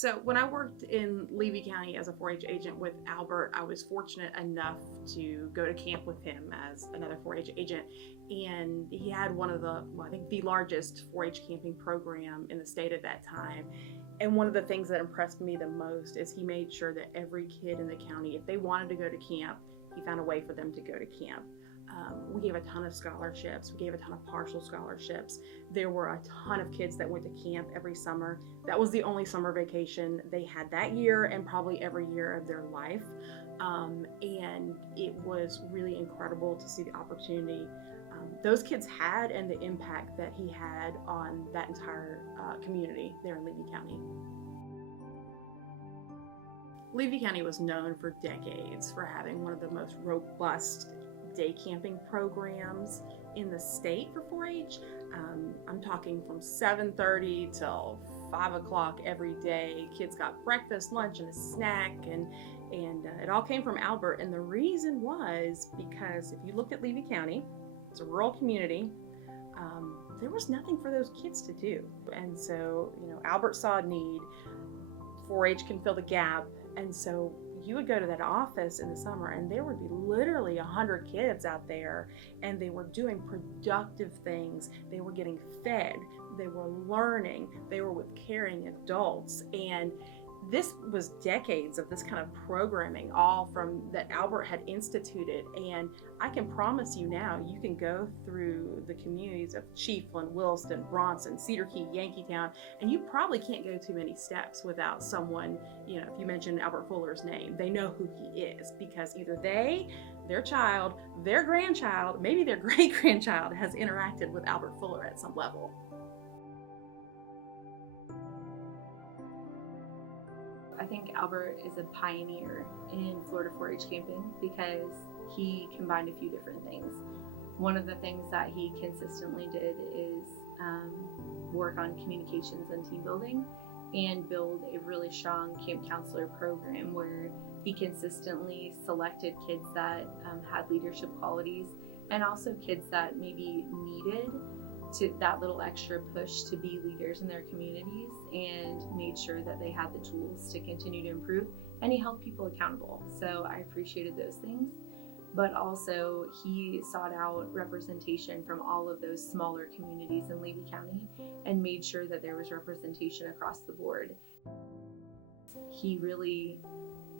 So when I worked in Levy County as a 4-H agent with Albert, I was fortunate enough to go to camp with him as another 4-H agent. And he had one of the, well, I think the largest 4-H camping program in the state at that time. And one of the things that impressed me the most is he made sure that every kid in the county, if they wanted to go to camp, he found a way for them to go to camp. We gave a ton of scholarships. We gave a ton of partial scholarships. There were a ton of kids that went to camp every summer. That was the only summer vacation they had that year and probably every year of their life. And it was really incredible to see the opportunity those kids had and the impact that he had on that entire community there in Levy County. Levy County was known for decades for having one of the most robust day camping programs in the state for 4-H. I'm talking from 7:30 till 5 o'clock every day. Kids got breakfast, lunch, and a snack, and it all came from Albert. And the reason was because if you looked at Levy County, it's a rural community. There was nothing for those kids to do, and so Albert saw a need. 4-H can fill the gap, and so you would go to that office in the summer and there would be literally 100 kids out there, and they were doing productive things. They were getting fed, they were learning, they were with caring adults. And this was decades of this kind of programming, all from that Albert had instituted. And I can promise you now, you can go through the communities of Chiefland, Williston, Bronson, Cedar Key, Yankeetown, and you probably can't go too many steps without someone, if you mention Albert Fuller's name, they know who he is, because either they, their child, their grandchild, maybe their great-grandchild has interacted with Albert Fuller at some level. I think Albert is a pioneer in Florida 4-H camping because he combined a few different things. One of the things that he consistently did is work on communications and team building and build a really strong camp counselor program where he consistently selected kids that had leadership qualities and also kids that maybe needed that little extra push to be leaders in their communities, and made sure that they had the tools to continue to improve, and he held people accountable. So I appreciated those things, but also he sought out representation from all of those smaller communities in Levy County and made sure that there was representation across the board. He really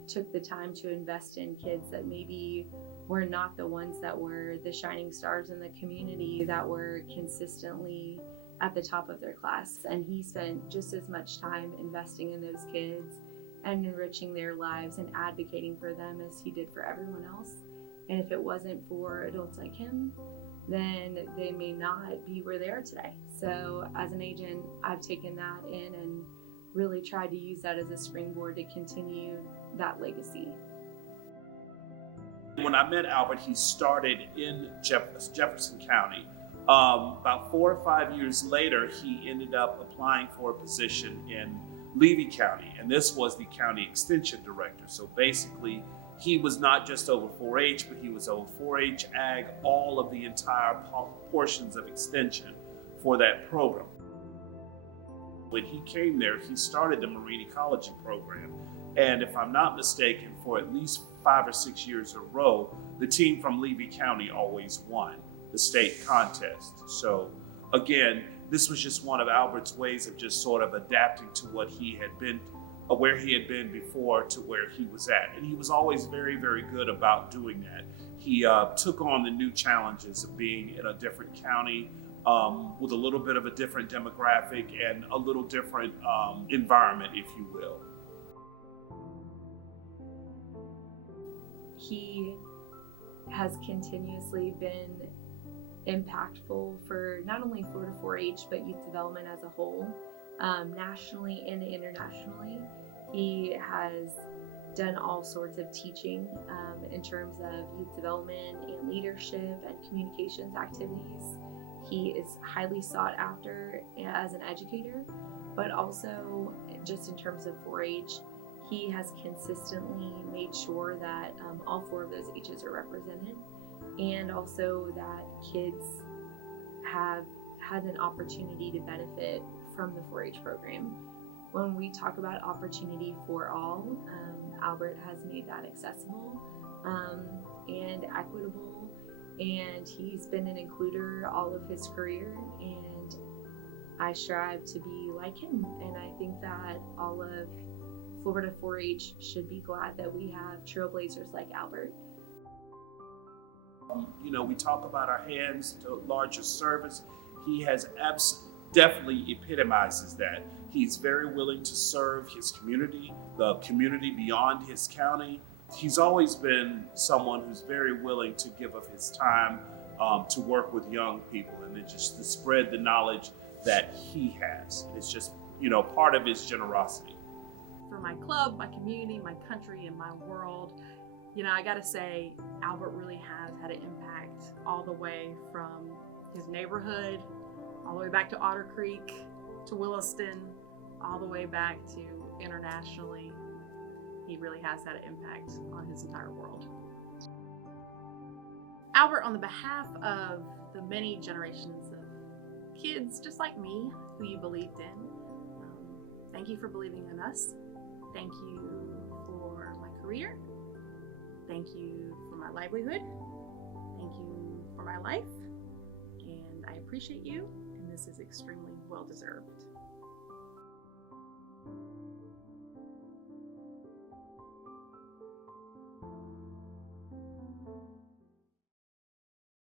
took the time to invest in kids that maybe were not the ones that were the shining stars in the community, that were consistently at the top of their class. And he spent just as much time investing in those kids and enriching their lives and advocating for them as he did for everyone else. And if it wasn't for adults like him, then they may not be where they are today. So as an agent, I've taken that in and really tried to use that as a springboard to continue that legacy. When I met Albert, he started in Jefferson County. About 4 or 5 years later, he ended up applying for a position in Levy County, and this was the county extension director. So basically, he was not just over 4-H, but he was over 4-H, ag, all of the entire portions of extension for that program. When he came there, he started the marine ecology program. And if I'm not mistaken, for at least 5 or 6 years in a row, the team from Levy County always won the state contest. So again, this was just one of Albert's ways of just sort of adapting to what he had been, where he had been before to where he was at. And he was always very, very good about doing that. He took on the new challenges of being in a different county, with a little bit of a different demographic and a little different environment, if you will. He has continuously been impactful for not only Florida 4-H, but youth development as a whole, nationally and internationally. He has done all sorts of teaching in terms of youth development and leadership and communications activities. He is highly sought after as an educator, but also just in terms of 4-H, he has consistently made sure that all 4 of those H's are represented, and also that kids have had an opportunity to benefit from the 4-H program. when we talk about opportunity for all, Albert has made that accessible and equitable, and he's been an includer all of his career, and I strive to be like him. And I think that all of Florida 4-H should be glad that we have trailblazers like Albert. You know, we talk about our hands to larger service. He has definitely epitomizes that. He's very willing to serve his community, the community beyond his county. He's always been someone who's very willing to give of his time to work with young people and then just to spread the knowledge that he has. It's just, you know, part of his generosity. For my club, my community, my country, and my world, you know, I gotta say, Albert really has had an impact all the way from his neighborhood, all the way back to Otter Creek, to Williston, all the way back to internationally. He really has had an impact on his entire world. Albert, on the behalf of the many generations of kids just like me who you believed in, thank you for believing in us. Thank you for my career. Thank you for my livelihood. Thank you for my life. And I appreciate you, and this is extremely well deserved.